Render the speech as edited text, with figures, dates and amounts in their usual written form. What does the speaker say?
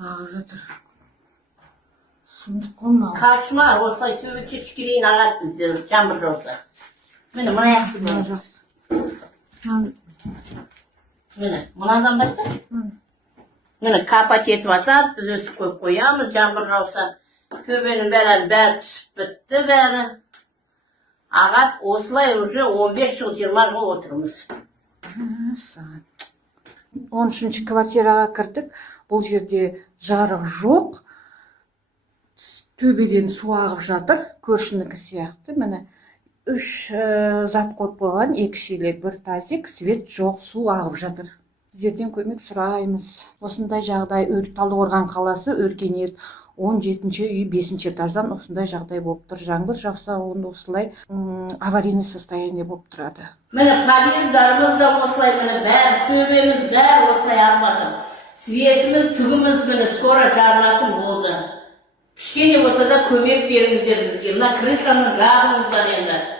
ағып жатыр. Сұмдық қой мынау. Kaçma olsa tübü keçkileyin ağat bizde camur olsa. Mene buna yaptım. Мына жақ. Mene bunadan başla. Mene kapat etip atar, biz üstü koyup koyamız camur olsa. Tübenin beri түсіп bitti beri. Ağat oslay уже 15 yıl 20 yıl oturmuş. 13-ші квартираға кірдік. Бұл жерде жарық жоқ. Төбеден су ағып жатыр. Көршінікі сияқты. Міне 3 зат қойып қойған, 2 шелек, 1 тазик, свет жоқ, су ағып жатыр. Сіздерден көмек сұраймыз. Осындай жағдай Талдықорған қаласы Өркениет 17-ші үй 5-ші этаждан осындай жағдай болып тұр. Жаңбыр жауса, онда осылай аварийный состояние болып тұрады. Mene подъездарımız da oslay mene bär, töbemiz bär oslay almadım. Svetimiz, tügümüz mene skora jarlatım oldu. Kişkene olsa da kömek berіңіздер bizге. Mına krышаны жабыңыздар енді.